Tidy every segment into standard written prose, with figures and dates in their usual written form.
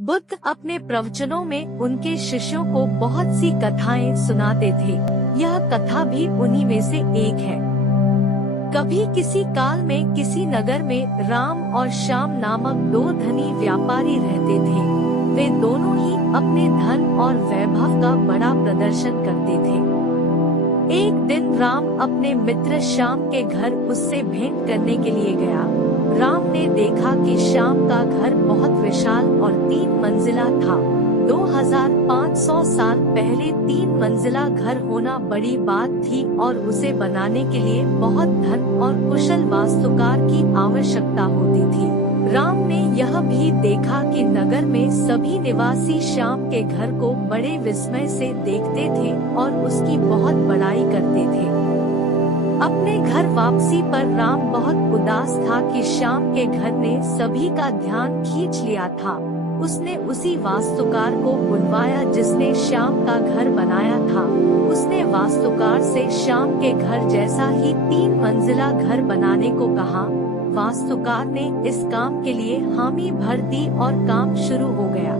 बुद्ध अपने प्रवचनों में उनके शिष्यों को बहुत सी कथाएं सुनाते थे। यह कथा भी उन्हीं में से एक है। कभी किसी काल में किसी नगर में राम और श्याम नामक दो धनी व्यापारी रहते थे। वे दोनों ही अपने धन और वैभव का बड़ा प्रदर्शन करते थे। एक दिन राम अपने मित्र श्याम के घर उससे भेंट करने के लिए गया। राम ने देखा कि श्याम का घर बहुत विशाल और 3 मंजिला था। 2500 साल पहले 3 मंजिला घर होना बड़ी बात थी और उसे बनाने के लिए बहुत धन और कुशल वास्तुकार की आवश्यकता होती थी। राम ने यह भी देखा कि नगर में सभी निवासी श्याम के घर को बड़े विस्मय से देखते थे और उसकी बहुत बड़ाई करते थे। अपने घर वापसी पर राम बहुत उदास था कि श्याम के घर ने सभी का ध्यान खींच लिया था। उसने उसी वास्तुकार को बुलवाया जिसने श्याम का घर बनाया था। उसने वास्तुकार से श्याम के घर जैसा ही 3 मंजिला घर बनाने को कहा। वास्तुकार ने इस काम के लिए हामी भर दी और काम शुरू हो गया।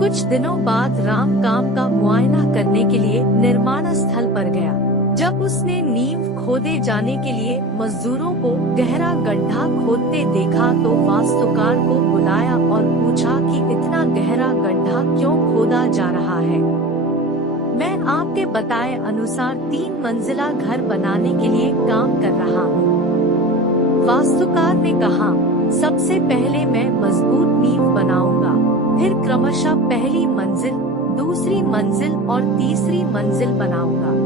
कुछ दिनों बाद राम काम का मुआयना करने के लिए निर्माण स्थल पर गया। जब उसने नींव खोदे जाने के लिए मजदूरों को गहरा गड्ढा खोदते देखा तो वास्तुकार को बुलाया और पूछा कि इतना गहरा गड्ढा क्यों खोदा जा रहा है। मैं आपके बताए अनुसार 3 मंजिला घर बनाने के लिए काम कर रहा हूँ। वास्तुकार ने कहा, सबसे पहले मैं मजबूत नींव बनाऊंगा, फिर क्रमशः पहली मंजिल, दूसरी मंजिल और तीसरी मंजिल बनाऊंगा।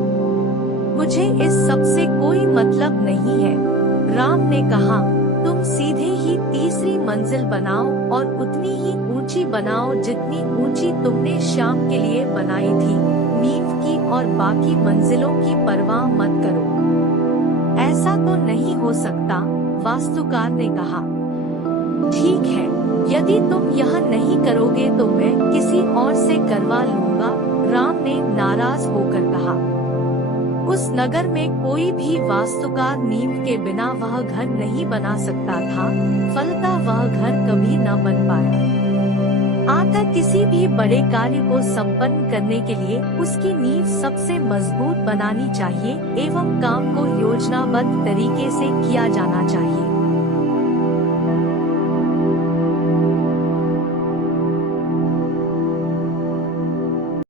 मुझे इस सब से कोई मतलब नहीं है। राम ने कहा, तुम सीधे ही तीसरी मंजिल बनाओ और उतनी ही ऊंची बनाओ जितनी ऊंची तुमने श्याम के लिए बनाई थी। नींव की और बाकी मंजिलों की परवाह मत करो। ऐसा तो नहीं हो सकता, वास्तुकार ने कहा। ठीक है, यदि तुम यह नहीं करोगे तो मैं किसी और से करवा लूंगा, राम ने नाराज होकर कहा। उस नगर में कोई भी वास्तुकार नींव के बिना वह घर नहीं बना सकता था, फलतः वह घर कभी न बन पाया। अतः किसी भी बड़े कार्य को संपन्न करने के लिए उसकी नींव सबसे मजबूत बनानी चाहिए एवं काम को योजनाबद्ध तरीके से किया जाना चाहिए।